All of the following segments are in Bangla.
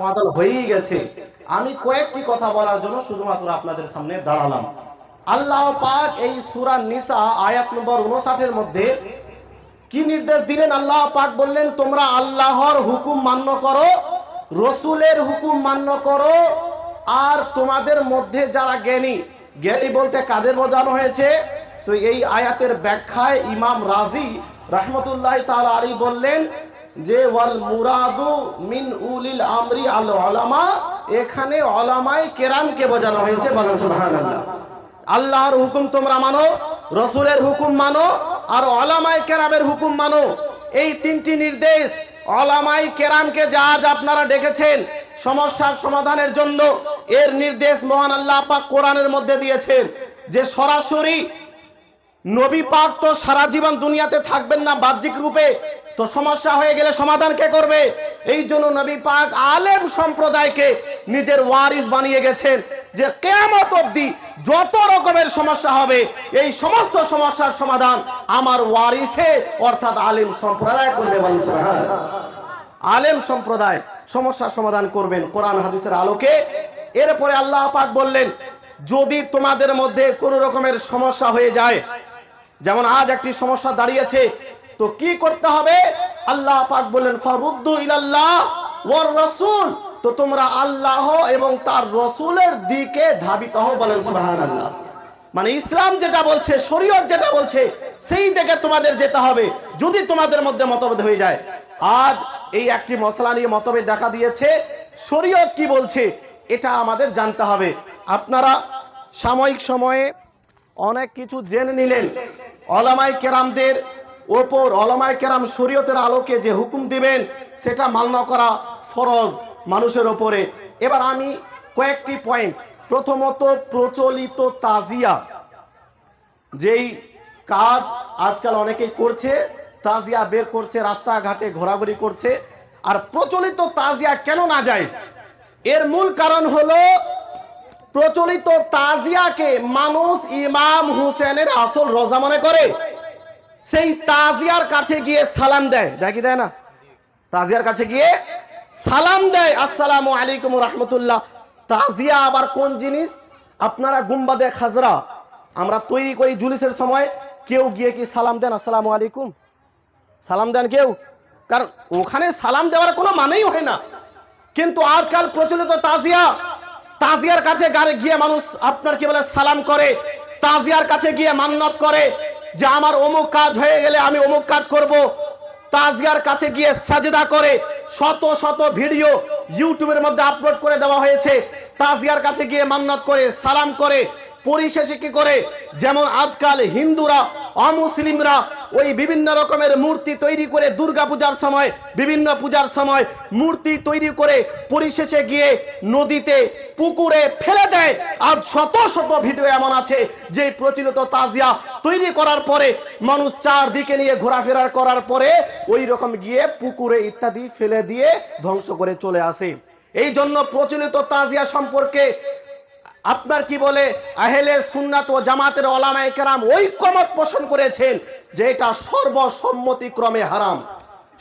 সমাধান হয়েই গেছে। আমি কয়েকটি কথা বলার জন্য শুধুমাত্র আপনাদের সামনে দাঁড়ালাম। আল্লাহ পাক এই সূরা নিসা আয়াত নম্বর 59 মধ্যে কি নির্দেশ দিলেন? আল্লাহ পাক বললেন, তোমরা আল্লাহর হুকুম মান্য করো, রসুলের হুকুম মান্য করো, আর তোমাদের মধ্যে যারা জ্ঞানী, জ্ঞানী বলতে কাদের বোঝানো হয়েছে? তো এই আয়াতের ব্যাখ্যায় ইমাম রাজি রাহমাতুল্লাহ তাআলা আলাইহি বললেন যে ওয়াল মুরাদু মিন উলিল আমরি আল উলামা, এখানে উলামায়ে কেরামকে বোঝানো হয়েছে। বলেন সুবহানাল্লাহ। আল্লাহর হুকুম তোমরা মানো, রসুলের হুকুম মানো, আর উলামায়ে কেরামের হুকুম মানো। এই তিনটি নির্দেশ উলামায়ে কেরামকে যা আজ আপনারা ডেকেছেন সমস্যার সমাধানের জন্য, এর নির্দেশ মহান আল্লাহ পাক কোরআনের মধ্যে দিয়েছেন যে সরাসরি নবী পাক তো সারা জীবন দুনিয়াতে থাকবেন না বাহ্যিক রূপে, তো সমস্যা হয়ে গেলে সমাধান কে করবে? এই জন্য নবী পাক আলেম সম্প্রদায়কে নিজের ওয়ারিস বানিয়ে গেছেন যে কিয়ামত অবধি যত রকমের সমস্যা হবে এই সমস্ত সমস্যার সমাধান আমার ওয়ারিসে অর্থাৎ আলেম সম্প্রদায় করবে। বলেন সুবহানাল্লাহ। আলেম সম্প্রদায় সমস্যার সমাধান করবেন কোরআন হাদিসের আলোকে। এরপরে আল্লাহ পাক বললেন, যদি তোমাদের মধ্যে কোনো রকমের সমস্যা হয়ে যায়, যেমন আজ একটি সমস্যা দাঁড়িয়েছে, তো কি করতে হবে? আল্লাহ পাক বললেন ফারুদ্দু ইলাল্লাহ ওয়ার রাসূল, তো তোমরা আল্লাহ এবং তার রসুলের দিকে ধাবিত হও। বলেন সুবহানাল্লাহ। মানে ইসলাম যেটা বলছে, শরীয়ত যেটা বলছে, সেই দিকে তোমাদের যেতে হবে যদি তোমাদের মধ্যে মতভেদ হয়ে যায়। আজ এই একটি মসলা নিয়ে মতভেদ দেখা দিয়েছে, শরীয়ত কি বলছে এটা আমাদের জানতে হবে। আপনারা সাময়িক সময়ে অনেক কিছু জেনে নিলেন। উলামায়ে কেরামদের ওপর উলামায়ে কেরাম শরীয়তের আলোকে যে হুকুম দিবেন সেটা মান্য করা ফরজ মানুষের ওপরে। এবার আমি কয়েকটি পয়েন্ট, প্রথমত প্রচলিত তাজিয়া, যেই কাজ আজকাল অনেকেই করছে, তাজিয়া বের করছে, রাস্তাঘাটে ঘোরাঘুরি করছে। আর প্রচলিত তাজিয়া কেন নাজায়েজ? এর মূল কারণ হলো প্রচলিত তাজিয়াকে মানুষ ইমাম হুসেনের আসল রোজা মনে করে, সেই তাজিয়ার কাছে গিয়ে সালাম দেয়, দেখি দেয় না? তাজিয়ার কাছে গিয়ে সালাম দেয়, আসসালামু আলাইকুম রাহমাতুল্লাহ। তাজিয়া আবার কোন জিনিস? আপনারা গুম্বাদে খাজরা আমরা তৈরি করি জুলুসের সময়, কেউ গিয়ে কি সালাম দেন আসসালামু আলাইকুম? সালাম দেন কেউ? কারণ ওখানে সালাম দেওয়ার কোনো মানেই হয় না। কিন্তু আজকাল প্রচলিত তাজিয়া, তাজিয়ার কাছে গিয়ে মানুষ আপনার কি বলে সালাম করে, তাজিয়ার কাছে গিয়ে মান্নাত করে যে আমার অমুক কাজ হয়ে গেলে আমি অমুক কাজ করব। তাজিয়ার কাছে গিয়ে সাজদা করে, শত শত ভিডিও ইউটিউবের মধ্যে আপলোড করে দেওয়া হয়েছে। তাজিয়ার কাছে গিয়ে মান্নাত করে, সালাম করে, পরিশেষে কি করে? যেমন আজকাল হিন্দুরা, অমুসলিমরা ওই বিভিন্ন রকমের মূর্তি তৈরি করে দুর্গা পূজার সময়, বিভিন্ন পূজার সময় মূর্তি তৈরি করে পরিশেষে গিয়ে নদীতে, পুকুরে ফেলে দেয়। আর শত শত ভিডিও এমন আছে যে প্রচলিত তাজিয়া তৈরি করার পরে মানুষ চারদিকে নিয়ে ঘোরাফেরা করার পরে ওই রকম গিয়ে পুকুরে ইত্যাদি ফেলে দিয়ে ধ্বংস করে চলে আসে। এই জন্য প্রচলিত তাজিয়া সম্পর্কে আপনার কি বলে আহলে সুন্নাত ও জামাতের উলামায়ে কেরাম ঐক্যমত পোষণ করেছেন যে এটা সর্বসম্মতিক্রমে হারাম,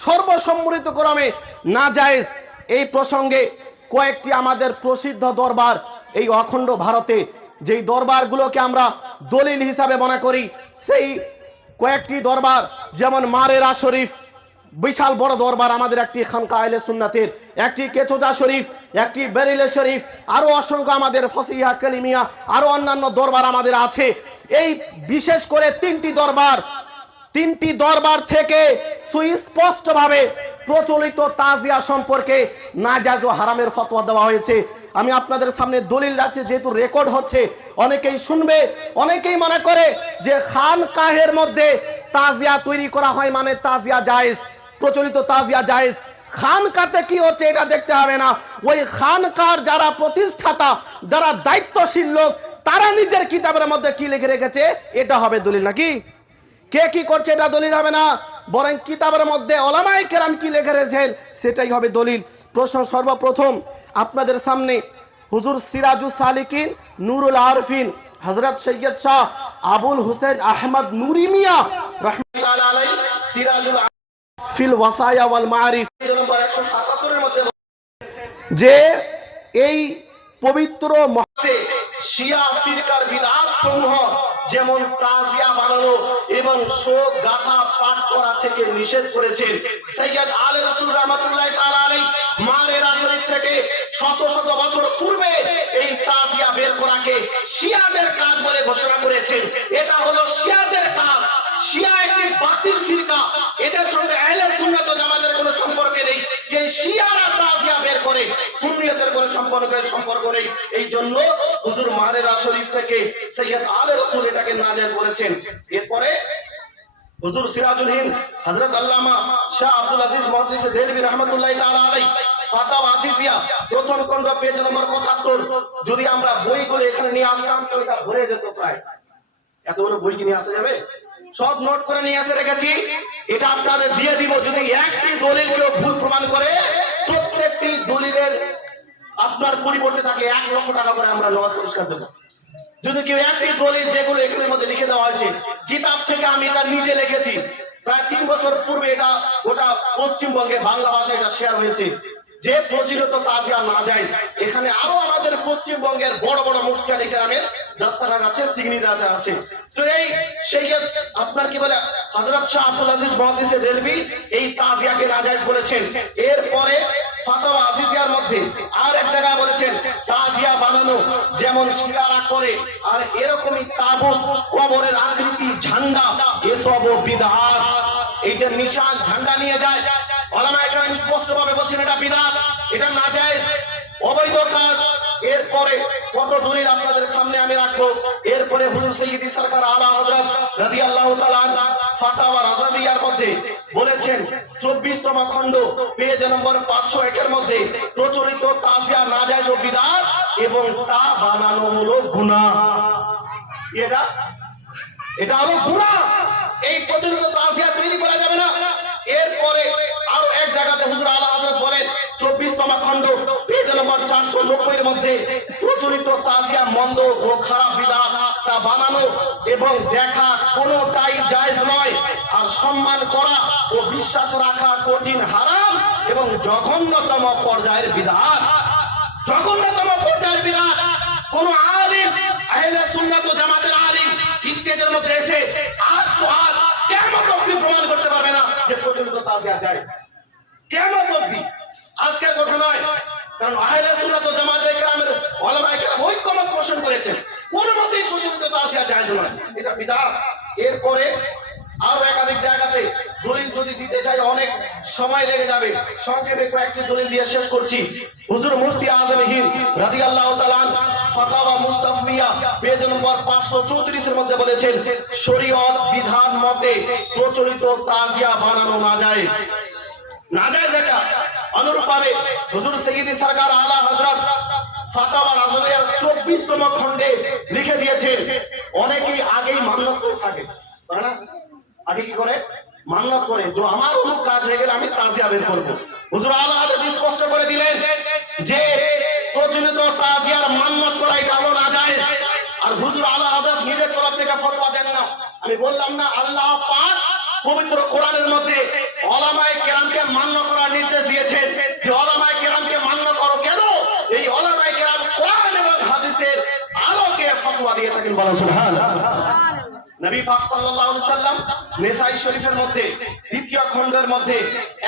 সর্বসম্মতিক্রমে নাজায়েজ। এই প্রসঙ্গে কয়েকটি আমাদের প্রসিদ্ধ দরবার এই অখণ্ড ভারতে, যেই দরবারগুলোকে আমরা দলিল হিসাবে মনে করি, সেই কয়েকটি দরবার যেমন মারেরা শরীফ, বিশাল বড় দরবার আমাদের, একটি খানকা আহলে সুন্নাতের, একটি কেচোদা শরীফ, একটি বেরিলে শরীফ, আরো অসংখ্য আমাদের ফসিহা কালিমিয়া, আরো অন্যান্য দরবার আমাদের আছে। এই বিশেষ করে তিনটি দরবার থেকে সুস্পষ্টভাবে প্রচলিত তাজিয়া সম্পর্কে নাজায়েজ ও হারামের ফতোয়া দেওয়া হয়েছে। আমি আপনাদের সামনে দলিল রাখছি, যেহেতু রেকর্ড হচ্ছে, অনেকেই শুনবে। অনেকেই মনে করে যে খানকাহের মধ্যে তাজিয়া তৈরি করা হয় মানে তাজিয়া জায়েজ, প্রচলিত তাজিয়া জায়েজ। খানকাতে কি হচ্ছে এটা দেখতে হবে না, ওই খানকার যারা প্রতিষ্ঠাতা, যারা দায়িত্বশীল লোক, তারা নিজের কিতাবের মধ্যে কি লিখে রেখেছে এটা হবে দলিল। নাকি কে কি করছে এটা দলিল হবে না, বরং কিতাবের মধ্যে উলামায়ে কেরাম কি লিখে রেখেছেন সেটাই হবে দলিল। সর্বপ্রথম আপনাদের সামনে হুজুর সিরাজুস সালিকিন নুরুল আরফিন হযরত সৈয়দ শাহ আবুল হুসেন আহমদ নুরি মিয়া রাহমাতুল্লাহ আলাইহি সিরাজুল ফিল ওয়াসায়া ওয়াল মাআরিফ নম্বর 177 এর মধ্যে যে এই পবিত্র মাসে শিয়া ফিরকার বিদআত সমূহ যেমন তাজিয়া বানানো এবং শোক গাথা পাঠ করা থেকে নিষেধ করেছেন। সৈয়দ আলী রাসূল রাহমাতুল্লাহি তাআলা আলাইহি মালেরা শরীফ থেকে শত শত বছর পূর্বে এই তাজিয়া বের করাকে শিয়াদের কাজ বলে ঘোষণা করেছেন। এটা হলো শিয়াদের কাজ। শিয়া একটি বাতিল ফিরকা, এদের সঙ্গে আহলে সুন্নাত ওয়াল জামাতের কোনো সম্পর্ক নেই। এই শিয়ারা তাজিয়া বের করে, সুন্নিয়তের কোনো সম্পর্ক নেই। এই জন্য হুজুর মালেরা শরীফ থেকে সৈয়দ আলী রাসূল এটাকে নাজায়েজ বলেছেন। এরপরে হুজুর সিরাজুল হিন্দ হযরত আল্লামা শাহ আব্দুল আজিজ মুহাদ্দিস দেলভী রাহমাতুল্লাহি তাআলা আলাইহি ফাতাওয়া আজিজিয়া প্রথম খণ্ড পেজ নম্বর ৭৫, যদি আমরা বইগুলো এখানে নিয়ে আসতাম তো এটা ভরে যেত প্রায়। এতগুলো বই কি নিয়ে আসা যাবে? সব নোট করে নিয়ে এসে রেখেছি, এটা আপনাদের দিয়ে দিব। যদি একটি দলিল কেউ ভুল প্রমাণ করে, প্রত্যেকটি দলিলের আপনার পরিবর্তে তাকে ১ লক্ষ টাকা করে আমরা নগদ পুরস্কার দেব। যদি কেউ একটি দলিল যেগুলো এখানের মধ্যে লিখে দেওয়া হয়েছে, কিতাব থেকে আমি এটা নিজে লিখেছি, প্রায় ৩ বছর পূর্বে এটা গোটা পশ্চিমবঙ্গে বাংলা ভাষায় এটা শেয়ার হয়েছে যে প্রচলিত তাজিয়া নাজায়েজ। এখানে আরো আমাদের পশ্চিমবঙ্গের বড় বড় মুফতি আলী কেরামের দস্তখান আছে, সিগনেচার আছে। তো এই শেখের আপনার কি বলে হযরত শাহ আব্দুল আজিজ মুহাদ্দিস দেলভী এই তাজিয়াকে নাজায়েজ বলেছেন। এরপরে ফাতাওয়া আজিজিয়ার মধ্যে আর এক জায়গায় বলেছেন তাজিয়া বানানো যেমন শিয়ারা করে আর এরকমই তাবুত, কবরের আকৃতি, ঝান্ডা, এসবও বিদআত। এই যে নিশান ঝান্ডা নিয়ে যায়, উলামায়ে কেরাম স্পষ্টভাবে বলছেন এটা বিদআত, এটা নাজায়েজ, অবৈধ কাজ। এরপরে কত দলিল আপনাদের সামনে আমি রাখবো। এরপরে হুজুর সাইয়্যিদি সরকার আলা হযরত রাদিয়াল্লাহু তাআলা ফাতাওয়া রাজাবিয়ার মধ্যে বলেছেন ২৪তম খণ্ড পেজ নম্বর ৫০১ এর মধ্যে প্রচলিত তাজিয়া নাজায়েজ ও বিদআত এবং তা বানানো হলো গুনাহ। এটা হলো গুনাহ। এই প্রচলিত তাজিয়া তৈরি করা যাবে না। এরপরে আরো এক জায়গাতে হুজুর আলা হযরত বলেন ২৪তম খণ্ড পেজ নম্বর ৪৯০ এর মধ্যে প্রচলিত তাজিয়া মন্দ ও খারাপ বিদআত, তা বানানো এবং দেখা কোনোটাই জায়েজ নয়। আর সম্মান করা ও বিশ্বাস রাখা কঠিন হারাম এবং জঘন্যতম পর্যায়ের বিদআত। জঘন্যতম পর্যায়ের বিদআত। কোন আলিম আহলে সুন্নাত ওয়াল জামাতের আলিম স্টেজের মধ্যে এসে আর তো আর কিয়ামত অবধি প্রমাণ করতে পারবে না যে প্রচলিত তাজিয়া যায়। কিয়ামত অবধি, আজকের কথা নয়। কারণ আহলে সুন্নাত ওয়াল জামাতের কেরামের উলামায়ে কেরাম ঐক্যমত পোষণ করেছেন কোন মতেই প্রচলিত তাজিয়া জায়েজ নয়, এটা বিদআত। এরপরে আরো একাধিক জায়গাতে দলিল যদি দিতে চাই অনেক সময় লেগে যাবে, সংক্ষেপে কয়েকটি দলিল দিয়ে শেষ করছি। হুজুর মুফতি আযম হিন্দ রাদিয়াল্লাহু তাআলা ফাতাওয়া মুস্তাফিয়া পেজ নম্বর ৫৩৪ এর মধ্যে বলেছেন শরীয়ত বিধান মতে প্রচলিত তাজিয়া বানানো নাজায়েজ। নাজায়েজ এটা। অনুরূপভাবে হুজুর সাইয়্যিদি সরকার আলা হযরত ফাতাওয়া রাজাবিয়ার ২৪তম খণ্ডে লিখে দিয়েছেন অনেকেই আগেই মান্যত করে থাকে, তাই না? আগে কি করে? মান্যত করে যে আমার অমুক কাজ হয়ে গেলে আমি তাজিয়া বের করব। হুজুর আলা হযরত স্পষ্ট করে দিলেন যে প্রচলিত তাজিয়ার মান্যত করা এটা হলো নাজায়েজ। আর হুজুর আলা হযরত নিজের তরফ থেকে ফতোয়া দেন না। আমি বললাম না আল্লাহ পাক পবিত্র কোরআনের মধ্যে উলামায়ে কেরামকে মান্য করার নির্দেশ দিয়েছেন যে উলামায়ে কেরামকে মান্য করো। কেন? এই উলামায়ে কেরাম কোরআন এবং হাদিসের আলোকে ফতোয়া দিয়ে থাকেন। বলেন সুবহানাল্লাহ। নবী পাক সাল্লাল্লাহু আলাইহি সাল্লাম নিসাঈ শরীফের মধ্যে ২য় খণ্ডের মধ্যে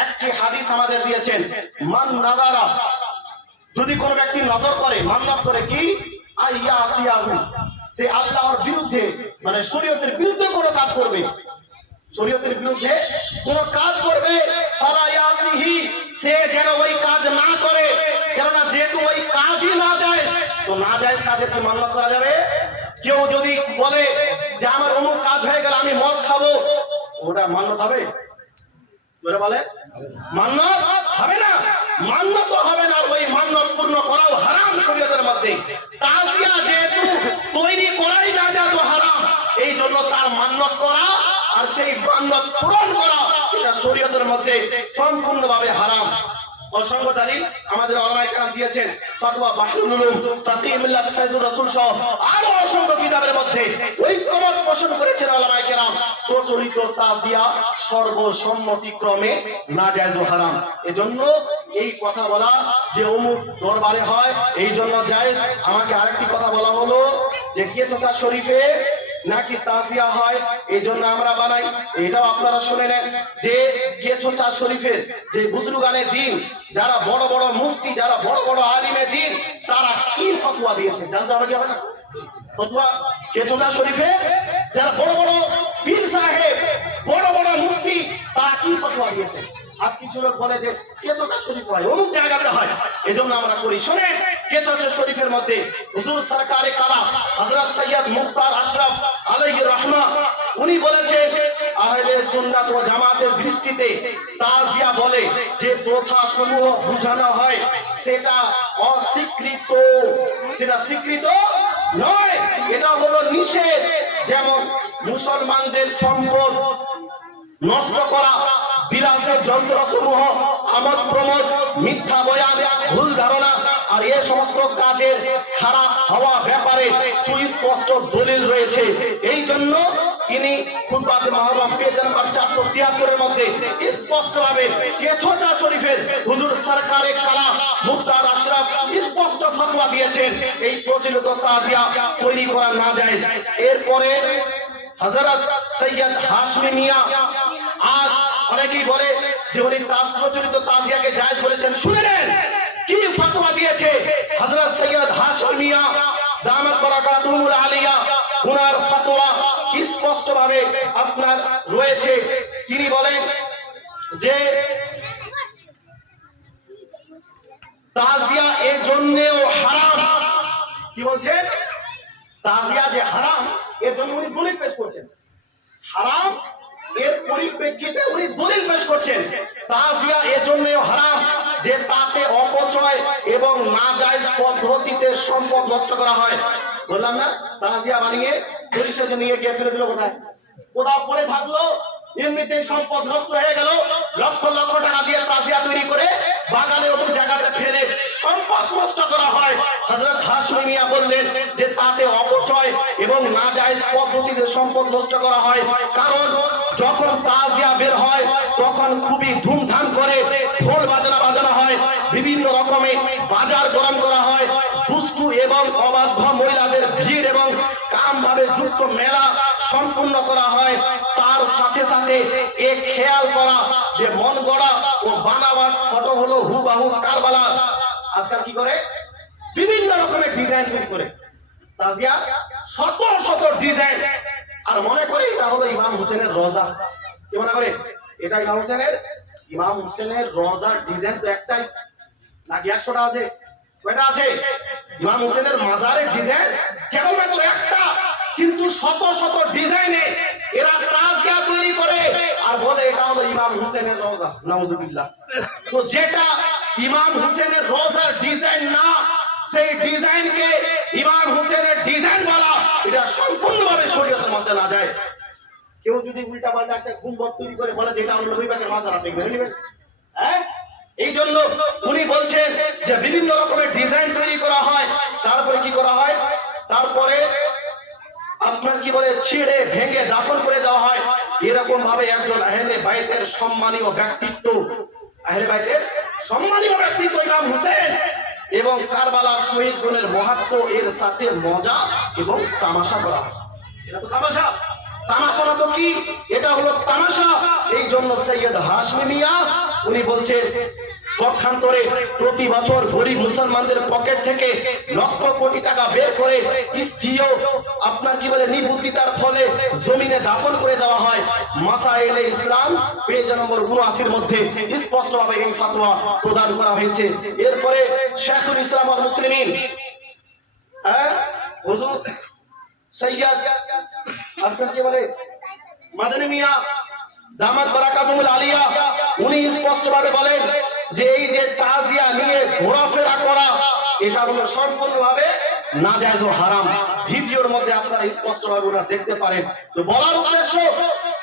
একটি হাদিস আমাদের দিয়েছেন, মান নাযারা, যদি কোন ব্যক্তি নজর করে, মান্নত করে কি আইয়া আসিয়াহু, সে আল্লাহর বিরুদ্ধে মানে শরীয়তের বিরুদ্ধে কোন কাজ করবে, শরীয়তের বিরুদ্ধে কোন কাজ করবে, ফালা ইয়াসিহি, সে যেন ওই কাজ না করে। কেননা যেহেতু ওই কাজই না যায়, তো না যায় কাজের কি মান্নত করা যাবে? কেউ যদি বলে যে আমার অমুক কাজ হয়ে গেল আমি মদ খাবো, ওটা মান্নত হবে? বলে মান্নত হবে না, মান্নত হবে না। ওই মান্নত পূর্ণ করাও হারাম শরীয়তের মধ্যে। তাজিয়া যেহেতু তৈরি করাই না যায় হারাম, এই জন্য তার মান্নত করা আর সেই মান্নত পূরণ করা এটা শরীয়তের মধ্যে সম্পূর্ণভাবে হারাম। অসংখ্য দলিল আমাদের উলামায়ে কেরাম দিয়েছেন। ফতোয়া বাহরুল উলুম, ফাকিহ মিল্লাত ফায়জুর রাসূল সহ আরো অসংখ্য কিতাবের মধ্যে ঐক্যমত পোষণ করেছেন উলামায়ে কেরাম প্রচলিত তাজিয়া সর্বসম্মতিক্রমে নাজায়েজ ও হারাম। এজন্য এই কথা বলা যে অমুক দরবারে হয় এই জন্য জায়েজ। আমাকে আরেকটি কথা বলা হলো যে কেচোচা শরীফে নাকি তাজিয়া হয় এই জন্য আমরা বানাই, এটাও আপনারা শুনে নেন যে কেচোচা শরীফের যে বুজুর্গানে দিন, যারা বড় বড় মুফতি, যারা বড় বড় আলিমে দিন, তারা কি ফতোয়া দিয়েছে জানতে হবে কি হবে না? ফতোয়া কেচোচা শরীফে যারা বড় বড় পীর সাহেব, বড় বড় মুফতি, তারা কি ফতোয়া দিয়েছে। আজ কিছু লোক বলে যে কেচোচা শরীফ হয় অমুক জায়গাতে হয়, এজন্য আমরা করি। শুনে কেচোচা শরীফের মধ্যে হুজুর সরকারে কালাম হযরত সৈয়দ মুখতার আশরাফ আলাইহির রাহমা উনি বলেছেন আহলে সুন্নাত ওয়াল জামাতের দৃষ্টিতে তাজিয়া বলে যে প্রথা সমূহ বোঝানো হয় সেটা অস্বীকৃত, সেটা স্বীকৃত নয়, এটা হলো নিষেধ। যেমন মুসলমানদের সম্পদ নষ্ট করা, বিলাসের যন্ত্রসমূহ আমোদ প্রমোদ, মিথ্যা বয়ান, ভুল ধারণা আর এই সমস্ত কাজের খারাপ হওয়া ব্যাপারে সুস্পষ্ট দলিল রয়েছে। এই জন্য তিনি খুতবাতে মুহররম পেজ নাম্বার 473 এর মধ্যে স্পষ্টভাবে কেচোচা শরীফের হুজুর সরকারে কালাম মুখতার আশরাফ স্পষ্ট ফতোয়া দিয়েছেন এই প্রচলিত তাজিয়া তৈরি করা না যায়। এরপরে হযরত সৈয়দ হাশমি মিয়া, আর অনেকেই বলে যে উনি তার প্রচলিত তাজিয়াকে জায়েজ বলেছেন। শুনে নেন কি ফতোয়া দিয়েছে হযরত সৈয়দ হাশমি মিয়া দামাত বারাকাতুহুল আলিয়া, উনার ফতোয়া স্পষ্টভাবে আপনার রয়েছে। তিনি বলেন যে তাজিয়া এর জন্যও হারাম। কি বলছেন? তাজিয়া যে হারাম এর জন্য উনি দলিল পেশ করছেন, হারাম এর পরিপ্রেক্ষিতে উনি দলিল পেশ করছেন। তাজিয়া এর জন্যও হারাম যে তাতে অপচয় এবং নাজায়েজ পদ্ধতিতে সম্পদ নষ্ট করা হয়। বললাম না, তাজিয়া বানিয়ে পরিশেষে নিয়ে গিয়ে ফেলে দিল কোথায়? কোথাও পড়ে থাকলো, এমনিতে সম্পদ নষ্ট হয়ে গেল, লক্ষ লক্ষ টাকা দিয়ে তাজিয়া তৈরি করে বাগানে ওপর জায়গাতে ফেলে সম্পদ নষ্ট করা হয়। হযরত হাশমি মিয়া বললেন যে তাতে অপচয় এবং নাজায়েজ পদ্ধতিতে সম্পদ নষ্ট করা হয়। কারণ যখন তাজিয়া বের হয় তখন খুবই ধুমধাম করে ঢোল বাজানো হয়, বিভিন্ন রকমের বাজার গরম করা হয়, দুষ্টু এবং অবাধ্য মহিলাদের ভিড় এবং কামভাবে যুক্ত মেলা সম্পূর্ণ করা হয়। তার সাথে সাথে এক খেয়াল করা যে মন গড়া ও বানাবার ফটো হলো হুবাহু কারবালা। আজকাল কি করে? বিভিন্ন রকমের ডিজাইন তৈরি করে তাজিয়া, শত শত ডিজাইন, আর মনে করে এটা হলো ইমাম হোসেনের রোজা। কি মনে করে এটা ইমাম হোসেনের রোজার ডিজাইন তো একটাই নাকি 100টা আছে? কয়টা আছে? ইমাম হোসেনের মাজারের ডিজাইন কেবলমাত্র একটা, কিন্তু শত শত ডিজাইনে এরা তাজিয়া তৈরি করে আর বলে এটা হলো ইমাম হোসেনের রোজা। নাউজুবিল্লাহ। তো যেটা ইমাম হোসেনের রোজার ডিজাইন না, সেই ডিজাইনকে ইমাম হোসেনের ডিজাইন বলা এটা সম্পূর্ণভাবে শরীয়তের মধ্যে না যায়। কেউ যদি উল্টা পাল্টা একটা গুম্বদ তৈরি করে বলে যেটা হলো নবী পাকের মাজার, আপনি মেনে নেবেন? হ্যাঁ, এই জন্য উনি বলছেন যে বিভিন্ন রকমের ডিজাইন তৈরি করা হয়, তারপরে কি করা হয়? তারপরে আপনার কি বলে ছিঁড়ে ভেঙে দাফন করে দেওয়া হয়। এরকম ভাবে একজন আহলে বাইতের সম্মানীয় ব্যক্তিত্ব, আহলে বাইতের সম্মানীয় ব্যক্তিত্ব ইমাম হোসেন এবং কারবালার শহীদ গুণের মাহাত্ম্য এর সাথে মজা এবং তামাশা করা হয়। এটা তো তামাশা, তামাশা না তো কি? এটা হলো তামাশা। এই জন্য সৈয়দ হাশমি মিয়া উনি বলছেন পক্ষান্তরে প্রতি বছর গরিব মুসলমানদের পকেট থেকে লক্ষ কোটি টাকা বের করে স্থায়ী আপনার কি বলে নিবুদ্ধিতার ফলে জমিনে দাফন করে দেওয়া হয়। মাসাইলে ইসলাম পেজ নম্বর 79 মধ্যে স্পষ্টভাবে এই ফতোয়া প্রদান করা হয়েছে। এরপরে শেখুল ইসলাম ওয়াল মুসলিমিন হুজুর সৈয়দ আপনার কি বলে মাদানী মিয়া দামাত বারাকাতুহুল আলিয়া উনি স্পষ্টভাবে বলেন যে এই যে তাজিয়া নিয়ে ঘোরাফেরা করা এটা হলো সম্পূর্ণভাবে নাজায়েজ ও হারাম। ভিডিওর মধ্যে আপনারা স্পষ্টভাবে ওরা দেখতে পারেন। তো বলার উদ্দেশ্য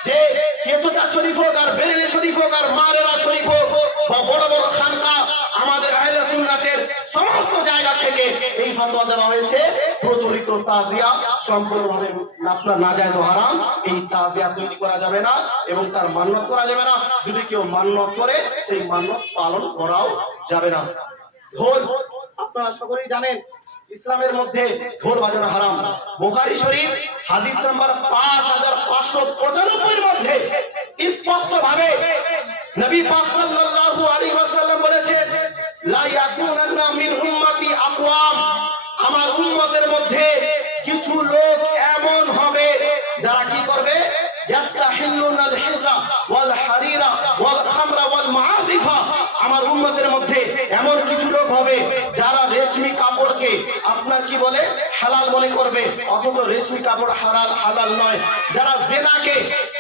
যে কেচোচা শরীফ হোক আর বেরেলি শরীফ হোক আর মারেরা শরীফ হোক বা বড় বড় খানকা, আমাদের আহলে সুন্নাতের সমস্ত জায়গা থেকে এই ফতোয়া দেওয়া হয়েছে প্রচলিত তাজিয়া সম্পূর্ণভাবে আপনার নাজায়েজ ও হারাম। এই তাজিয়া তৈরি করা যাবে না এবং তার মান্যত করা যাবে না। যদি কেউ মান্যত করে সেই মান্যত পালন করাও যাবে না। ঢোল আপনারা সকলেই জানেন ইসলামের মধ্যে ঢোল বাজানো হারাম। বুখারী শরীফ হাদিস নাম্বার 5595 মধ্যে স্পষ্ট ভাবে নবী পাক সাল্লাল্লাহু আলাইহি ওয়াসাল্লাম বলেছেন, লা ইয়াকুনান্না মিন উম্মতি আকওয়াম, আমার উম্মতের মধ্যে কিছু লোক এমন হবে যারা কি করবে, ইয়াস্তাহিল্লুনাল হিররা ওয়াল হারিরা ওয়াল খামরা ওয়াল মাআজিফা, আমার উম্মতের মধ্যে এমন কিছু লোক হবে যারা রেশমি কাপড়কে আপনার কি বলে হালাল মনে করবে, অথচ রেশমি কাপড় হালাল নয়। যারা জিনাকে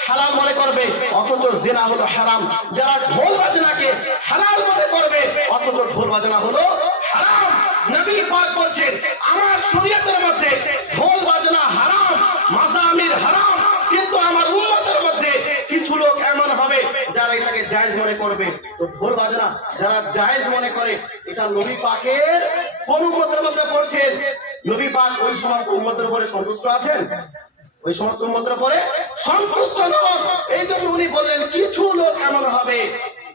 হালাল মনে করবে, অথচ জিনা হলো হারাম। যারা ঢোল বাজনাকে হালাল মনে করবে, অথচ ঢোল বাজনা হলো হারাম। নবী পাক বলছেন, আমার শরীয়তের মধ্যে ঢোল বাজনা হারাম, মাজামির হারাম, কিন্তু আমার উম্মতের মধ্যে কিছু লোক এমন হবে যারা এটাকে জায়েজ মনে করবে। তো ঢোল বাজনা যারা জায়েজ মনে করে, এটা নবী পাকের কোন উম্মতের মধ্যে পড়ছেন? নবী পাক ওই সমস্ত উম্মতের উপরে সন্তুষ্ট আছেন? ওই সমস্ত উম্মতের উপরে সন্তুষ্ট নন। এই জন্য উনি বললেন কিছু লোক এমন হবে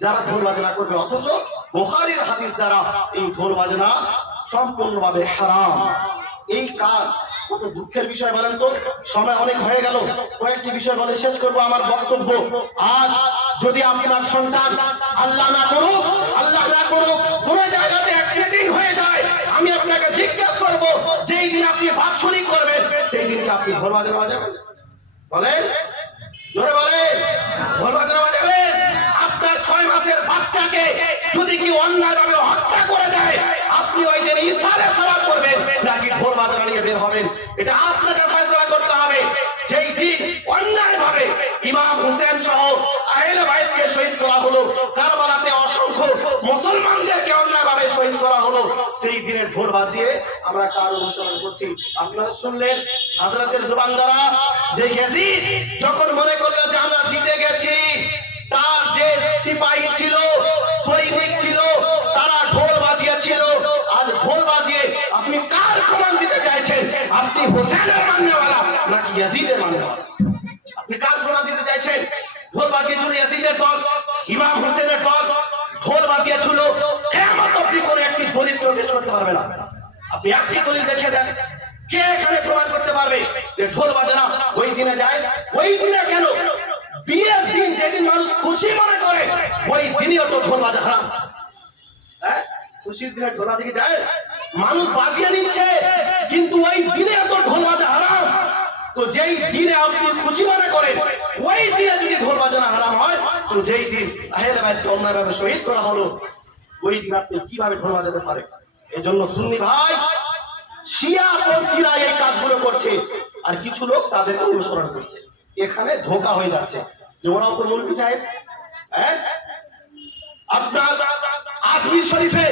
যারা ঢোল বাজনা করবে, অথচ বুখারীর হাদিস দ্বারা এই ঢোল বাজনা সম্পূর্ণভাবে হারাম। এই কাজ কত দুঃখের বিষয় বলেন তো। সময় অনেক হয়ে গেল, কয়েকটি বিষয় বলে শেষ করব আমার বক্তব্য। আর যদি আপনার সন্তান আল্লাহ না করুক কোন জায়গাতে অ্যাক্সিডেন্ট হয়ে যায়, আমি আপনাকে জিজ্ঞাসা করব, যেই দিন আপনি বাৎসরিক করবেন সেই দিন আপনি ঢোল বাজনা বাজাবেন? বলেন, জোরে বলেন, ঢোল বাজনা বাজাবেন? আপনার 6 মাসের বাচ্চাকে যদি কি অন্যায়ভাবে হত্যা করে দেয়, আপনি ওই দিন ইশারে সালাত করবেন নাকি ঢোল বাজনা নিয়ে বের হবেন? এটা আপনাকে ফয়সালা করতে হবে। যেই দিন অন্যায়ভাবে ইমাম হোসেন সহ আহলে বাইতকে শহীদ করা হলো, কারবালাতে অসংখ্য মুসলমানদেরকে অন্যায়ভাবে শহীদ করা হলো, সেই দিনের ঢোল বাজিয়ে আমরা কার অনুসরণ করছি? আপনারা শুনলেন হযরতের জুবান দ্বারা যে ইয়াজিদ যখন মনে করলো যে আমরা জিতে গেছি, তার যে সিপাহী ছিল, সৈনিক ছিল, তারা ঢোল বাজিয়েছিল। আজ ঢোল বাজিয়ে আপনি কার প্রমাণ দিতে চাইছেন? আপনি হোসেনের মাননেওয়ালা নাকি ইয়াজিদের মাননেওয়ালা? আপনি কার প্রমাণ দিতে চাইছেন? ঢোল বাজিয়েছিল ইয়াজিদের দল, ইমাম হোসেনের দল ঢোল বাজিয়েছিল। কিয়ামত অবধি করে একটি দলিল পেশ করতে পারবে না। আপনি একটি দলিল দেখিয়ে দেন, কে এখানে প্রমাণ করতে পারবে যে ঢোল বাজনা ওই দিনে যায়? ওই দিনে কেন? বিয়ের দিন যেদিন মানুষ খুশি মনে করে, ওই দিনও তো ঢোল বাজা হারাম। হ্যাঁ, খুশির দিনে ঢোল বাজা কি যায়? মানুষ বাজিয়ে নিচ্ছে, কিন্তু ওই দিনে তো ঢোল বাজা হারাম। তো যেই দিনে আপনি খুশি মনে করেন, ওই দিনে যদি ঢোল বাজানো হারাম হয়, তো যেই দিন আহলে বাইতকে অন্যায়ভাবে শহীদ করা হলো, ওই দিন আপনি কিভাবে ঢোল বাজাতে পারেন? এজন্য সুন্নি ভাই, শিয়া পন্থীরা এই কাজগুলো করছে, আর কিছু লোক তাদেরকে অনুসরণ করছে। এখানে ধোঁকা হয়ে যাচ্ছে যে ওরাও তো মৌলভী সাহেব। হ্যাঁ, আপনার আজমির শরীফে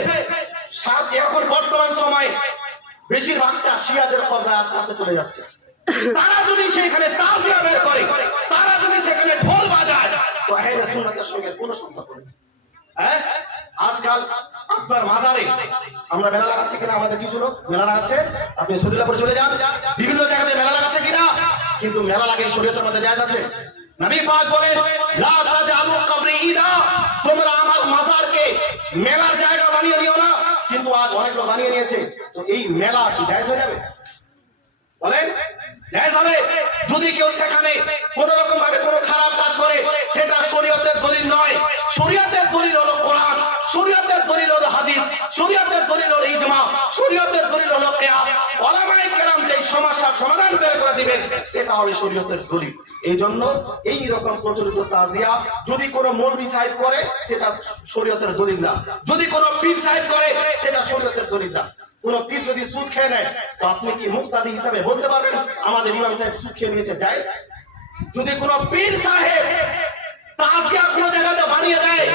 এখন বর্তমান সময় বেশিরভাগটা শিয়াদের কবজায় আস্তে আস্তে চলে যাচ্ছে। তারা যদি সেখানে তাজিয়া বের করে, তারা যদি সেখানে ঢোল বাজায়, তো আহলে সুন্নাতের সঙ্গে কোনো সম্পর্ক নেই। হ্যাঁ, আজকাল আপনার মাজারে আমরা মেলা লাগাচ্ছি কিনা? আমাদের কিছু লোক মেলা লাগাচ্ছে। আপনি সদিলাপুরে চলে যান, বিভিন্ন জায়গাতে মেলা লাগাচ্ছে কিনা? কিন্তু মেলা লাগে শরীয়তের মধ্যে জায়েজ আছে। নবী পাক বলেন, লা তাজআলু কবরি ঈদা, তোমরা আমার মাজারকে মেলার জায়গা বানিয়ে নিও না। কিন্তু আজ অনেক লোক বানিয়ে নিয়েছে। তো এই মেলা কি জায়েজ হয়ে যাবে? বলেন, জায়েজ হবে? যদি কেউ সেখানে কোন রকম ভাবে কোনো খারাপ কাজ করে, সেটা শরীয়তের দলিল নয়। শরীয়তের দলিল হলো কোরআন, শরীয়তের দলিল হলো হাদিস, শরীয়তের দলিল হলো ইজমা, শরীয়তের দলিল হলো কিয়াস। উলামায়ে কেরাম যে সমস্যার সমাধান বের করে দিবেন, সেটা হবে শরীয়তের দলিল। এই জন্য এই রকম প্রচলিত তাজিয়া যদি কোনো মৌলভী সাহেব করে, সেটা শরীয়তের দলিল না। যদি কোনো পীর সাহেব করে, সেটা শরীয়তের দলিল না। কোন পীর যদি সুদ খেয়ে নেয়, তো আপনি কি মুক্তাদি হিসাবে বলতে পারবেন আমাদের ইমাম সাহেব সুদ খেয়ে নিয়েছে? যায়? যদি কোন পীর সাহেব তাজিয়া কোন জায়গাতে বানিয়ে দেয়,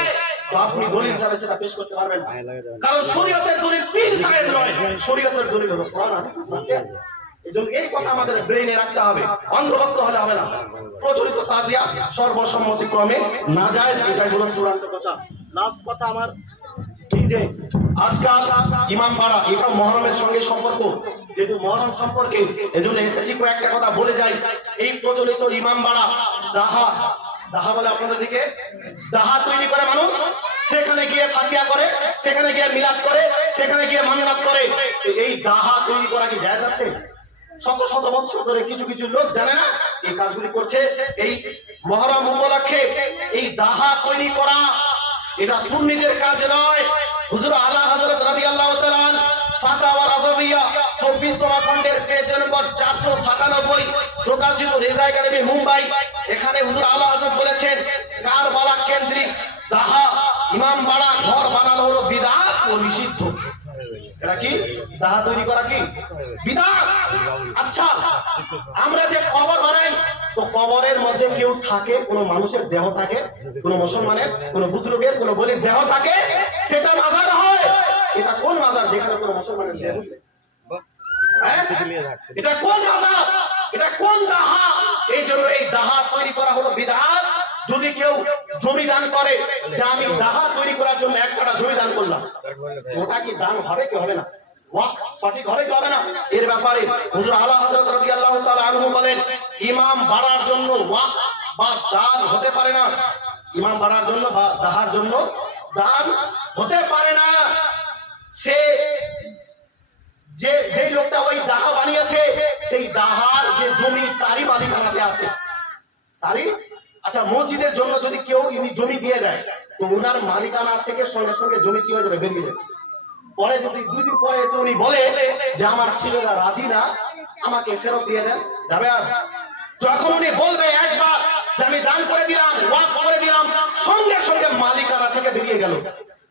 তো আপনি দলিল হিসাবে সেটা পেশ করতে পারবেন না। কারণ শরীয়তের দলিল পীর সাহেব নয়, শরীয়তের দলিল হলো কোরআন হাদিস। এজন্য এই কথা আমাদের ব্রেইনে রাখতে হবে, অন্ধভক্ত হলে হবে না। প্রচলিত তাজিয়া সর্বসম্মতিক্রমে নাজায়েজ, এটাই হলো চূড়ান্ত কথা। লাস্ট কথা আমার, এই যে আজকাল ইমাম বাড়া, এটা মহরমের সঙ্গে সম্পর্ক, যেহেতু মহরম সম্পর্কে এজন্য এসেছি কয়েকটা কথা বলে যাই। এই প্রচলিত ইমাম বাড়া দাহা বলে আপনাদের দিকে, দাহা তৈরি করে মানুষ সেখানে গিয়ে ফাতিয়া করে, সেখানে গিয়ে মিলাদ করে, সেখানে গিয়ে মান্নাত করে। এই দাহা তৈরি করা কি জায়েজ আছে? শত শত বছর ধরে কিছু কিছু লোক জানে না এই কাজগুলি করছে। এই মহরম উপলক্ষে এই দাহা তৈরি করা এটা সুন্নিদের কাজ নয়। হুজুর আলা হযরত রাদিয়াল্লাহু তাআলা ফাতাওয়া রাযবিয়া 24তম খণ্ডের পেজ নম্বর 497 প্রকাশিত রেজা একাডেমি মুম্বাই, এখানে হুজুর আলা হযরত বলেছেন কারবালা কেন্দ্রিক দাহা ইমাম বাড়া ঘর বানানো হলো বিদআত ও নিষিদ্ধ। এটা কি দাহা তৈরি করা কি বিদআত? আচ্ছা, আমরা যে কবর বানাই, তো কবরের মধ্যে কেউ থাকে, কোন মানুষের দেহ থাকে, কোন মুসলমানের, কোন বুজুর্গের, কোন বলির দেহ থাকে, সেটা মাজার হয়। এটা কোন মাজার যেখানে কোন মুসলমানের দেহ? এটা কোন মাজার? এটা কোন দাহা? এই জন্য এই দাহা তৈরি করা হলো বিদআত। যদি কেউ জমি দান করে যে আমি দাহা তৈরি করার জন্য 1 কাঠা জমি দান করলাম, ওটা কি দান হবে কি হবে না? ওয়াকফ সঠিক হবে কি হবে না? এর ব্যাপারে হুজুর আলা হযরত রাদিয়াল্লাহু তাআলা আনহু বলেন ইমাম বাড়ার জন্য ওয়াকফ বা দান হতে পারে না। ইমাম বাড়ার জন্য বা দাহার জন্য দান হতে পারে না। সে যেই লোকটা ওই দাহা বানিয়েছে, সেই দাহার যে জমি তারই মালিকানাতে আছে। তারই আচ্ছা, মসজিদের জন্য যদি কেউ জমি দিয়ে দেয়, তো ওনার মালিকানা থেকে সঙ্গে সঙ্গে জমি কি হয়ে যাবে? বেরিয়ে যাবে। পরে যদি 2 দিন পরে এসে উনি বলে যে আমার ছেলেরা রাজি না, আমাকে ফেরত দিয়ে দেন, যাবে? আর যখন উনি বলবে একবার যে আমি দান করে দিলাম, ওয়াকফ করে দিলাম, সঙ্গে সঙ্গে মালিকানা থেকে বেরিয়ে গেল।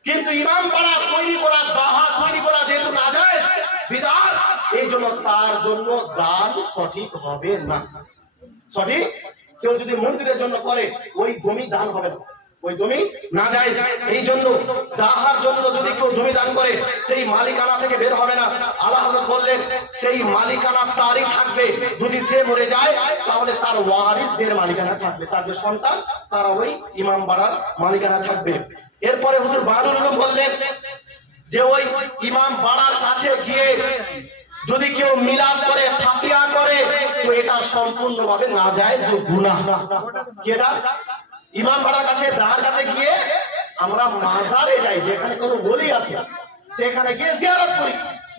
কিন্তু ইমাম পাড়া তৈরি করা, দাহা তৈরি করা যেহেতু নাজায়েজ বিদআত, এই জন্য তার জন্য দান সঠিক হবে না। সঠিক কেউ যদি মন্দিরের জন্য করে, ওই জমি দান হবে না, ওই জমি নাজায়েজ। এই জন্য দাহার জন্য যদি কেউ জমি দান করে, সেই মালিকানা থেকে বের হবে না। আলা হযরত বললেন সেই মালিকানা তারই থাকবে। যদি সে মরে যায়, তাহলে তার ওয়ারিসদের মালিকানা থাকবে, তার যে সন্তান তারা ওই ইমাম বাড়ার মালিকানা থাকবে। এরপরে হুজুর বাহরুল উলুম বললেন যে ওই ইমাম বাড়ার কাছে গিয়ে যদি কেউ মিলাদ করে, ফাতিয়া করে, তো এটা সম্পূর্ণভাবে নাজায়েজ ও গুনাহ। কি এটা? ইমাম বাড়ার কাছে, দাহার কাছে গিয়ে আমরা মাজারে যাই, যেখানে কোনো ওলি আছে সেখানে গিয়ে জিয়ারত করি,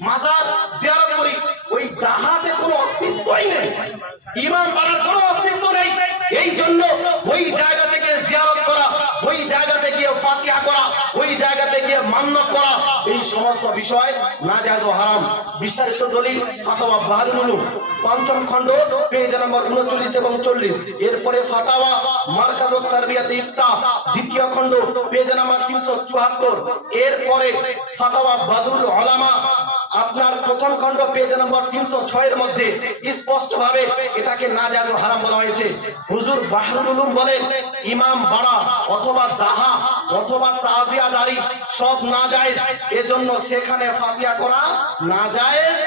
মাজার জিয়ারত করি। ওই দাহাতে কোনো অস্তিত্বই নেই, ইমাম বাড়ার কোনো অস্তিত্ব নেই। এই জন্য ওই জায়গা থেকে জিয়ারত করা, ওই জায়গাতে গিয়ে ফাতিয়া করা, ওই জায়গাতে গিয়ে মান্নত করা, এই সমস্ত বিষয় নাজায়েজ ও হারাম। বিস্তারিত দলিল ফাতাওয়া বাহরুল উলুম 5ম খণ্ড পেজ নম্বর 39 এবং 40। এরপরে ফাতাওয়া মারকাজুত তারবিয়াত ইফতা 2য় খণ্ড পেজ নম্বর 374। এরপরে ফাতাওয়া বাদরুল উলামা আপনার 1ম খণ্ড পেজ নম্বর 306 এর মধ্যে স্পষ্টভাবে এটাকে নাজায়েজ ও হারাম বলা হয়েছে। হুজুর বাহরুল উলুম বলেন ইমাম বাড়া অথবা দাহা অথবা তাজিয়া জারি সব নাজায়েজ। এজন্য সেখানে ফাতিয়া করা নাজায়েজ।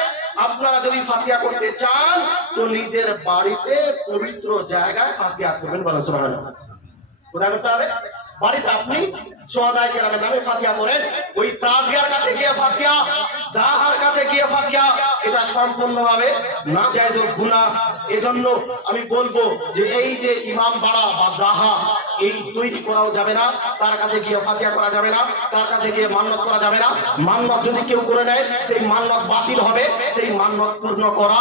আপনারা যদি ফাতিয়া করতে চান, তো নিজের বাড়িতে পবিত্র জায়গায় ফাতিয়া করবেন। বলেন সুবহানাল্লাহ। কোথায় করতে হবে? বাড়িতে আপনি সুহাদায়ে কেরামের নামে ফাতিয়া করেন। ওই তাজিয়ার কাছে গিয়ে ফাতিয়া, দাহার কাছে গিয়ে ফাতিয়া, এটা সম্পূর্ণভাবে নাজায়েজ ও গুনাহ। এজন্য আমি বলবো যে এই যে ইমাম বাড়া বা দাহা, এই তৈরি করাও যাবে না, তার কাছে গিয়ে ফাতিয়া করা যাবে না, তার কাছে গিয়ে মান্নত করা যাবে না। মান্নত যদি কেউ করে নেয়, সেই মান্নত বাতিল হবে, সেই মান্নত পূর্ণ করা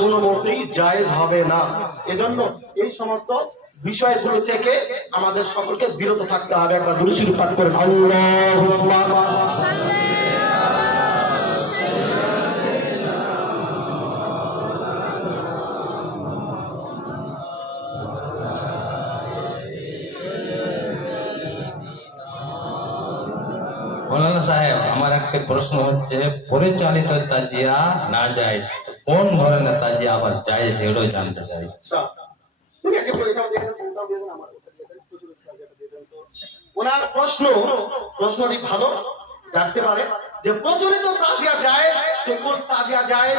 কোনো মতেই জায়েজ হবে না। এজন্য এই সমস্ত বিষয়গুলো থেকে আমাদের সকলকে বিরত থাকতে হবে। একবার দুরূদ শরীফ পাঠ করেন, আল্লাহুম্মা মৌলানা সাহেব, আমার একটা প্রশ্ন হচ্ছে, পরিচালিত তাজিয়া না যায়, কোন ধরনের তাজিয়া আবার যায় সেটাও জানতে চাই। ওনার প্রশ্নটি ভালো, জানতে পারে যে প্রচলিত তাজিয়া যায়, তো কোন তাজিয়া যায়।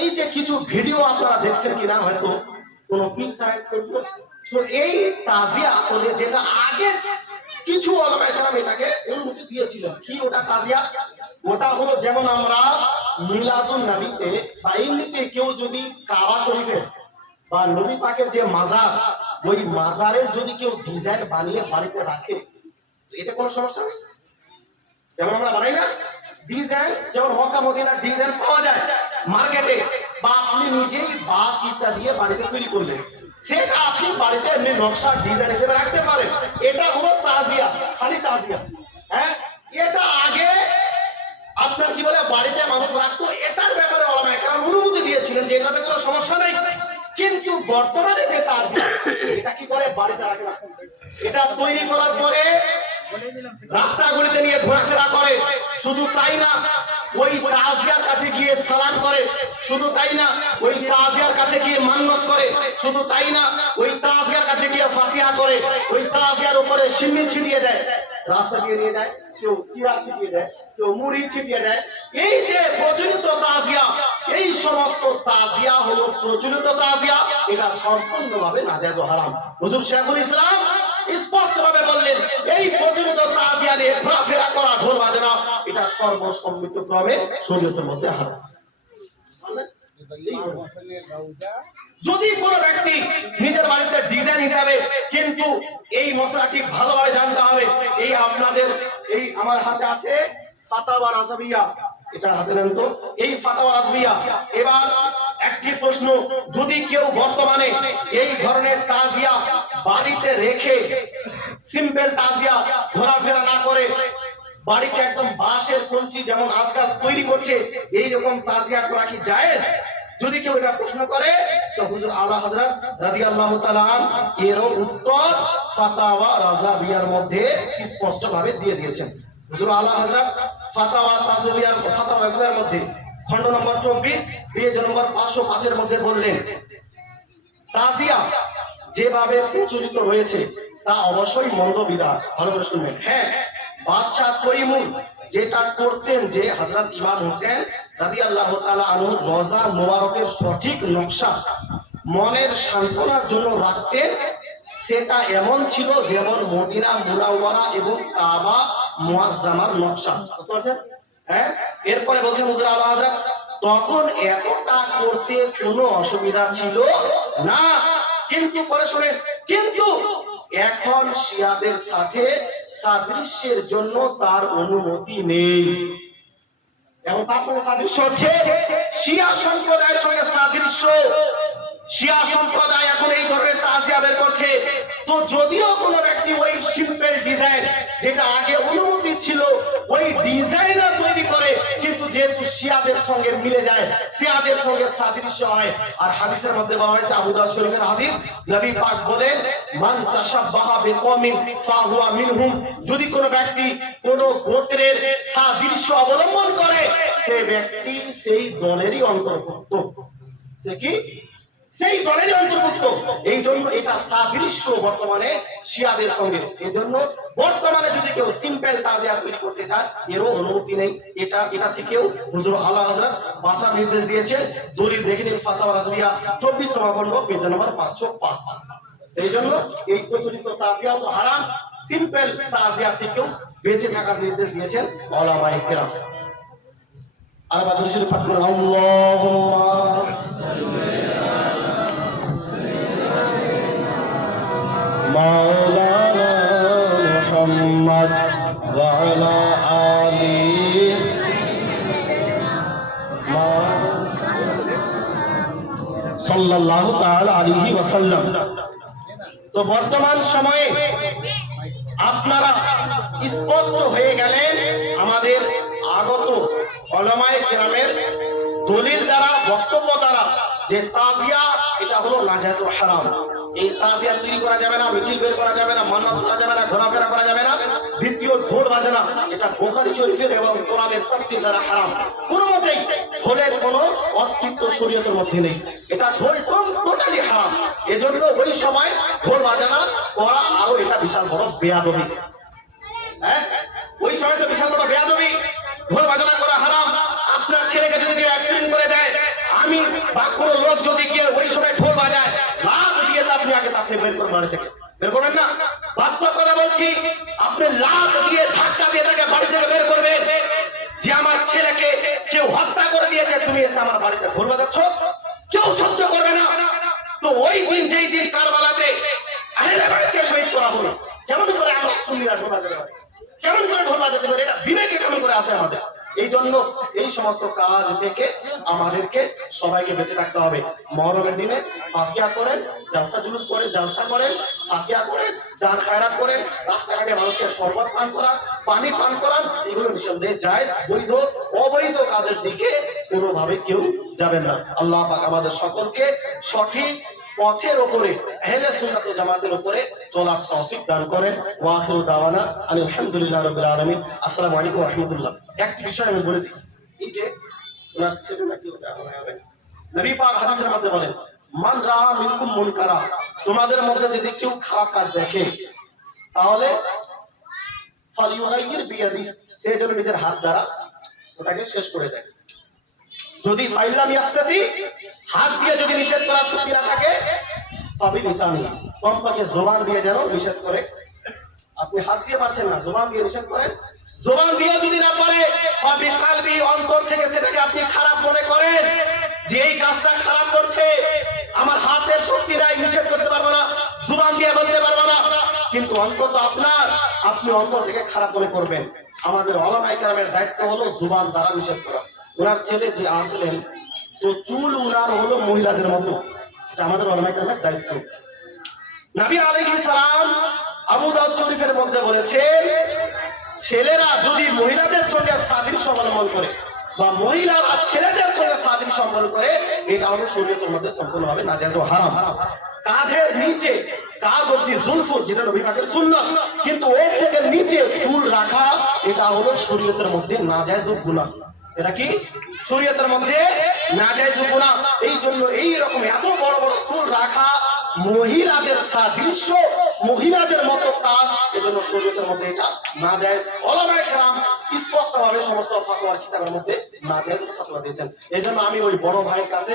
এই যে কিছু ভিডিও আপনারা দেখছেন কিনা, হয়তো কোন পীর সাহেব করলো, তো এই তাজিয়া আসলে যেটা আগে কিছু ওলামায়ে কেরাম এটাকে অনুমতি দিয়েছিলেন। কি ওটা তাজিয়া? ওটা হলো যেমন আমরা মিলাদুন নবীতে বা এমনিতে কেউ যদি কাবা শরীফের বা নবী পাকের যে মাজার, ওই মাজারের যদি কেউ ডিজাইন বানিয়ে বাড়িতে রাখে, এতে কোনো সমস্যা নেই। যেমন আমরা বানাই না ডিজাইন, যেমন মক্কা মদিনার ডিজাইন পাওয়া যায় মার্কেটে, বা আপনি নিজেই বাস ইটা দিয়ে বাড়িতে তৈরি করলেন, সেটা আপনি বাড়িতে এমনি নকশা ডিজাইন হিসেবে রাখতে পারেন। এটা হলো তাজিয়া, খালি তাজিয়া। হ্যাঁ, এটা আগে আপনার কি বলে বাড়িতে মানুষ রাখতো, এটার ব্যাপারে ওলামায়ে কেরাম অনুমতি দিয়েছিলেন যে এটাতে কোনো সমস্যা নাই। কিন্তু বর্তমানে যে তাজিয়া, এটা কি করে বাড়িতে রাখে না, এটা তৈরি করার পরে রাস্তাগুলিতে নিয়ে ঘোরাফেরা করে। শুধু তাই না, ওই তাজিয়ার কাছে গিয়ে সালাম করে। শুধু তাই না, ওই তাজিয়ার কাছে গিয়ে মান্নত করে। শুধু তাই না, ওই তাজিয়ার কাছে গিয়ে ফাতিহা করে। ওই তাজিয়ার উপরে সিন্নি ছিটিয়ে দেয়, রাস্তা দিয়ে নিয়ে যায়, কেউ চিরা ছিটিয়ে দেয়, কেউ মুড়ি ছিটিয়ে দেয়। এই যে প্রচলিত তাজিয়া, এই সমস্ত তাজিয়া হলো প্রচলিত তাজিয়া, এটা সম্পূর্ণভাবে নাজায়েজ ও হারাম। হুজুর শেখুল ইসলাম স্পষ্টভাবে বললেন, এই প্রচলিত তাজিয়া নিয়ে ঘোরাফেরা করা, ঢোল বাজানো, এটা সর্বসম্মতক্রমে শরীয়তের মধ্যে হারাম। যদি কোনো ব্যক্তি নিজের বাড়িতে ডিজাইন হিসাবে, কিন্তু এই মশলাটি ভালোভাবে জানতে হবে। এই আপনাদের এই আমার হাতে আছে ফাতাওয়া রাজাবিয়া, এটা হাতে নেন তো, এই ফাতাওয়া রাজাবিয়া। এবার একটি প্রশ্ন, যদি কেউ বর্তমানে এই ধরনের তাজিয়া বাড়িতে রেখে সিম্পল তাজিয়া ঘোরাফেরা না করে, বাড়িতে একদম বাঁশের কঞ্চি যেমন আজকাল তৈরি করছে, এই রকম তাজিয়া করা কি জায়েজ? যদি কেউ এটা প্রশ্ন করে, তো হুজুর আলা হযরত রাদিয়াল্লাহু তাআলা এর উত্তর ফাতাওয়া রাজাবিয়ার মধ্যে স্পষ্টভাবে দিয়ে দিয়েছেন। হুজুর আলা হযরত ফাতাওয়া রাজাবিয়ার মধ্যে খণ্ড নম্বর 24 পেজ নম্বর 505 এর মধ্যে বললেন, তাজিয়া যেভাবে প্রচলিত রয়েছে তা অবশ্যই মন্দ বিদআত। ভালো করে শুনবেন। হ্যাঁ, বাদশাহ তৈমুর যেটা করতেন, যে হযরত ইমাম হোসেন রাদিয়াল্লাহু তাআলা আনহু রওজা মুবারকের সঠিক নকশা মনের সান্ত্বনার জন্য রাখতেন, সেটা এমন ছিল যেমন মদিনা মুনাওয়ারা এবং কাবা মুআজ্জামার নকশা। বুঝতে পারছেন? হ্যাঁ, এরপরে বলছেন হুজুর আলা হযরত, তখন এতটা করতে কোনো অসুবিধা ছিল না। কিন্তু পরে শুনেন, কিন্তু এখন শিয়াদের সাথে সাদৃশ্যের জন্য তার অনুমতি নেই। এবং তার সঙ্গে সাদৃশ্য হচ্ছে শিয়া সম্প্রদায়ের সঙ্গে সাদৃশ্য। শিয়া সম্প্রদায় এখন এই ধরনের তাজিয়া বের করছে। তো যদিও কোনো ব্যক্তি ওই সিম্পল ডিজাইন, যেটা আগে অনুমতি ছিল, ওই ডিজাইনও তৈরি করে, কিন্তু যেহেতু শিয়াদের সঙ্গে মিলে যায়, শিয়াদের সঙ্গে সাদৃশ্য হয়। আর হাদিসের মধ্যে বলা হয়েছে, আবু দাউদ শরীফের হাদিস, নবী পাক বলেন, মান তাশাব্বাহা বিকওমিন ফাহুয়া মিনহুম, যদি কোনো ব্যক্তি কোনো গোত্রের সাদৃশ্য অবলম্বন করে, সে ব্যক্তি সেই দলেরই অন্তর্ভুক্ত। সে কি? সেই দলেরই অন্তর্ভুক্ত। এই জন্য এটা সাদৃশ্য বর্তমানে শিয়াদের সঙ্গে। এই জন্য বর্তমানে যদি কেউ সিম্পল তাজিয়া তৈরি করতে চায়, এরও অনুমতি নেই। এটা থেকেও হুজুর আলা হযরত বাঁচার নির্দেশ দিয়েছে। দলিল দেখে নিন, ফাতাওয়া রাজবিয়া 24 নম্বর খণ্ড পেজ নম্বর 505। এই জন্য এই প্রচলিত তাজিয়া তো হারাম, সিম্পল তাজিয়া থেকেও বেঁচে থাকার নির্দেশ দিয়েছেন উলামায়ে কেরাম। আর বাদুর শরীফ পাঠ করুন, মাওলানা মুহাম্মদ ওয়া আলা আলিহি সাল্লাল্লাহু তাআলা আলাইহি ওয়াসাল্লাম। তো বর্তমান সময়ে আপনারা স্পষ্ট হয়ে গেলেন আমাদের আগত উলামায়ে কেরামের দলিল দ্বারা, বক্তব্য দ্বারা, যে তাজিয়া এটা হলো নাজায়েজ ও হারাম। এই তাজিয়া তৈরি করা যাবে না, মিছিল বের করা যাবে না, মান্নাত করা যাবে না, ঘোরাফেরা করা যাবে না, দ্বিতীয় ঢোল বাজানা, এটা বুখারী শরীফের এবং কোরআনের তাফসীর দ্বারা হারাম। কোনো মতেই ঢোলের কোনো অস্তিত্ব শরীয়তের মধ্যে নেই। এটা ঢোল টোটালি হারাম। এজন্য ওই সময় ঢোল বাজানা করা আরো এটা বিশাল বড় বেয়াদবি। হ্যাঁ, ওই সময় তো বিশাল বড় বেয়াদবি। ঢোল বাজানা করা হারাম। আপনার ছেলেকে যদি কেউ অ্যাক্সিডেন্ট করে দেয়, আমি বা কোনো লোক যদি কেউ ওই সময় ঢোল বাজায়, লাফ দিয়ে আপনি আগে তাকে বের করবেন, বাড়ি থেকে বের করবেন না। বাস্তব কথা বলছি, আপনি লাফ দিয়ে ধাক্কা দিয়ে তাকে বাড়ি থেকে বের করবেন। যে আমার ছেলেকে কেউ হত্যা করে দিয়েছে, তুমি এসে আমার বাড়িতে ঢোল বাজাচ্ছ, কেউ সহ্য করবে না। তো ওই দিন, যেই দিন কারবালাতে আহলে বাইতকে শহীদ করা হলো, কেমন করে আমরা সুন্নিরা ঢোল বাজাতে পারি? কেমন করে ঢোল বাজাতে পারি? এটা বিবেকে সমস্ত কাজ থেকে আমাদেরকে সবাইকে বেঁচে থাকতে হবে। মহরমের দিনে ফাতিয়া করেন, জালসা জুলুস করেন, জালসা করেন, ফাতিয়া করেন, দান খায়রাত করেন, রাস্তাঘাটে মানুষকে শরবত পান করান, পানি পান করান, এগুলো নিঃসন্দেহে জায়েজ। বৈধ অবৈধ কাজের দিকে কোনোভাবে কেউ যাবেন না। আল্লাহ পাক আমাদের সকলকে সঠিক পথের উপরে, আহলে সুন্নাত ওয়াল জামাতের উপরে চলার তৌফিক দান করেন। ওয়া আখিরু দাওয়ানা আলহামদুলিল্লাহি রাব্বিল আলামিন। আসসালামু আলাইকুম ওয়া রাহমাতুল্লাহ। একটি বিষয় আমি বলে দিই, এই যে ওনার ছেলে নাকি ওটা হবে, নবী পাক হাদিসের মধ্যে বলেন, মান রাআ মিনকুম মুনকারা, তোমাদের মধ্যে যদি কেউ খারাপ কাজ দেখে তাহলে ফালিয়ুগাইয়ির বিয়াদি, সে যেন নিজের হাত দ্বারা ওটাকে শেষ করে দেয়। যদি ফাইলাম ইয়াস্তাতি, হাত দিয়ে যদি নিষেধ করার শক্তি না থাকে, তবে লিসানি, কমপক্ষে জবান দিয়ে যেন নিষেধ করে। আপনি হাত দিয়ে পারছেন না, জবান দিয়ে নিষেধ করেন। জবান দিয়ে যদি না পারে, তবে কালবি, অন্তর থেকে সেটাকে আপনি খারাপ মনে করেন যে এই কাজটা খারাপ করছে, আমার হাতের শক্তি নাই, নিষেধ করতে পারবো না, জবান দিয়ে বলতে পারবো না, কিন্তু অন্তত আপনার, আপনি অন্তর থেকে খারাপ মনে করবেন। আমাদের উলামায়ে কেরামের দায়িত্ব হলো জবান দ্বারা নিষেধ করা। ওনার ছেলে যে আসলেন, তো চুল উনার হলো মহিলাদের মতো, সেটা আমাদের উলামায়ে কেরামের দায়িত্ব। নবী আলাইহিস সালাম আবু দাউদ শরীফের মধ্যে বলেছেন, ছেলেরা যদি মহিলাদের সঙ্গে সাদৃশ্য অবলম্বন করে বা মহিলারা ছেলেদের সঙ্গে সাদৃশ্য অবলম্বন করে, এটা হলো শরীয়তের মধ্যে সম্পূর্ণভাবে নাজায়েজ ও হারাম। কাঁধের নিচে কাঁধ অবধি জুলফু, যেটা নবী পাকের সুন্নাত, কিন্তু এর থেকে নিচে চুল রাখা, এটা হলো শরীয়তের মধ্যে নাজায়েজ ও গুনাহ। এটা কি শরীয়তের মধ্যে নাজায়েজ ও গুনাহ। এই জন্য এই রকম এত বড় বড় চুল রাখা, মহিলাদের সাদৃশ্য, মহিলাদের মতো কাজ, এজন্য শরীয়তের মধ্যে এটা নাজায়েজ। উলামায়ে কেরাম স্পষ্টভাবে সমস্ত ফতোয়ার কিতাবের মধ্যে নাজায়েজ ফতোয়া দিয়েছেন। এজন্য আমি ওই বড় ভাইয়ের কাছে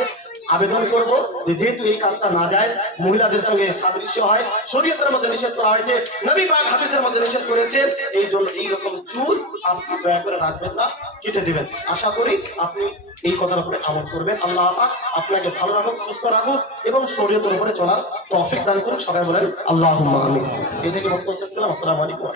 আবেদন করব যে যেহেতু এই কাজটা নাজায়েজ, মহিলাদের সঙ্গে সাদৃশ্য হয়, শরীয়তের মধ্যে নিষেধ করা হয়েছে, নবী পাক হাদিসের মধ্যে নিষেধ করেছেন, এই জন্য এই রকম চুল আপনি দয়া করে রাখবেন না, কেটে দিবেন। আশা করি আপনি এই কথার উপরে আমল করবেন। আল্লাহ পাক আপনাকে ভালো রাখুক, সুস্থ রাখুক এবং শরীয়তের উপরে চলার তৌফিক দান করুক। সবাই বলেন আল্লাহুম্মা আমিন। এই থেকে বক্তব্য শেষ করলাম। আসসালামু আলাইকুম।